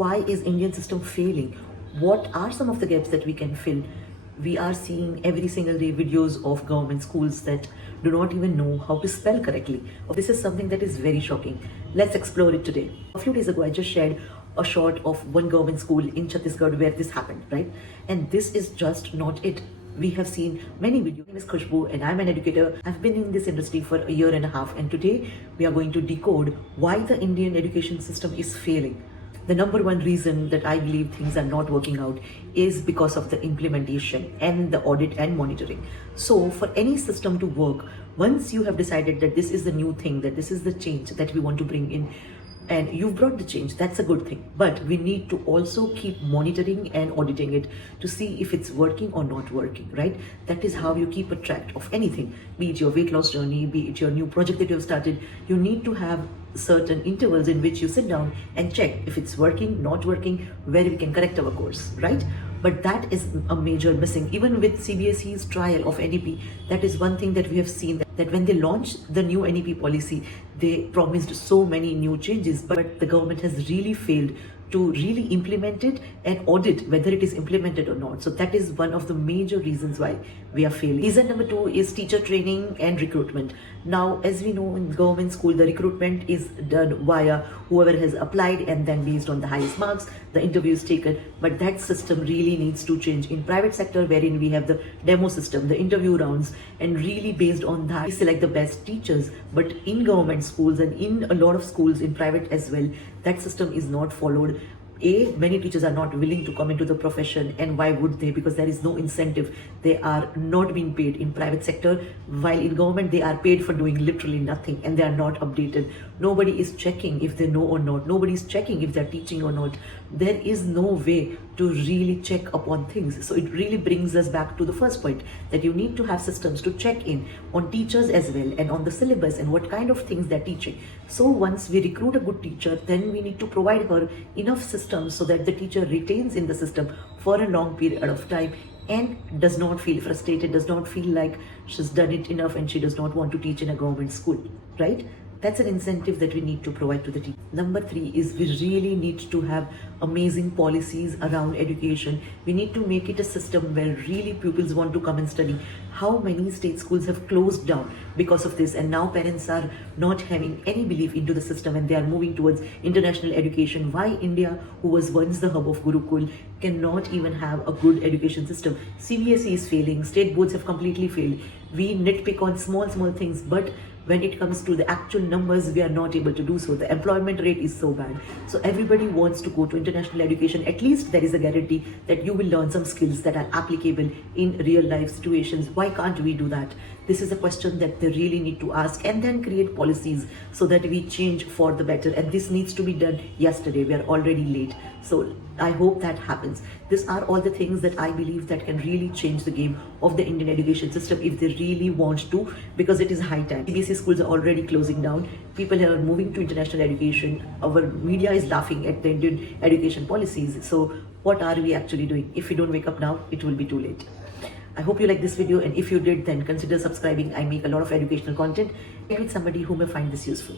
why is Indian system failing? What are some of the gaps that we can fill? We are seeing every single day videos of government schools that do not even know how to spell correctly. This is something that is very shocking. Let's explore it today. A few days ago, I just shared a shot of one government school in Chhattisgarh where this happened, right? And this is just not it. We have seen many videos. My name is Khushbu and I'm an educator. I've been in this industry for a year and a half, and today we are going to decode why the Indian education system is failing. The number one reason that I believe things are not working out is because of the implementation and the audit and monitoring. So for any system to work, once you have decided that this is the new thing, that this is the change that we want to bring in, and you've brought the change, that's a good thing. But we need to also keep monitoring and auditing it to see if it's working or not working, right? That is how you keep a track of anything, be it your weight loss journey, be it your new project that you have started. You need to have certain intervals in which you sit down and check if it's working, not working, where we can correct our course, right? But that is a major missing. Even with CBSE's trial of NEP, that is one thing that we have seen, that when they launched the new NEP policy, they promised so many new changes, but the government has really failed to really implement it and audit whether it is implemented or not. So that is one of the major reasons why we are failing. Reason number two is teacher training and recruitment. Now, as we know, in government school, the recruitment is done via whoever has applied, and then based on the highest marks, the interview is taken. But that system really needs to change. In private sector, wherein we have the demo system, the interview rounds, and really based on that, we select the best teachers. But in government schools and in a lot of schools in private as well, that system is not followed. Many teachers are not willing to come into the profession, and why would they? Because there is no incentive. They are not being paid in private sector, while in government they are paid for doing literally nothing, and they are not updated. Nobody is checking if they know or not. Nobody is checking if they're teaching or not. There is no way to really check upon things. So it really brings us back to the first point, that you need to have systems to check in on teachers as well, and on the syllabus and what kind of things they're teaching. So once we recruit a good teacher, then we need to provide her enough systems so that the teacher retains in the system for a long period of time and does not feel frustrated, does not feel like she's done it enough and she does not want to teach in a government school, right? That's an incentive that we need to provide to the team. Number three is we really need to have amazing policies around education. We need to make it a system where really pupils want to come and study. How many state schools have closed down because of this, and now parents are not having any belief into the system and they are moving towards international education. Why India, who was once the hub of Gurukul, cannot even have a good education system? CBSE is failing, state boards have completely failed. We nitpick on small things, but when it comes to the actual numbers, we are not able to do so. The employment rate is so bad. So everybody wants to go to international education. At least there is a guarantee that you will learn some skills that are applicable in real life situations. Why can't we do that? This is a question that they really need to ask, and then create policies so that we change for the better. And this needs to be done yesterday. We are already late. So I hope that happens. These are all the things that I believe that can really change the game of the Indian education system if they really want to, because it is high time. CBSE schools are already closing down. People are moving to international education. Our media is laughing at the Indian education policies. So what are we actually doing? If we don't wake up now, it will be too late. I hope you like this video, and if you did, then consider subscribing. I make a lot of educational content. Share with somebody who may find this useful.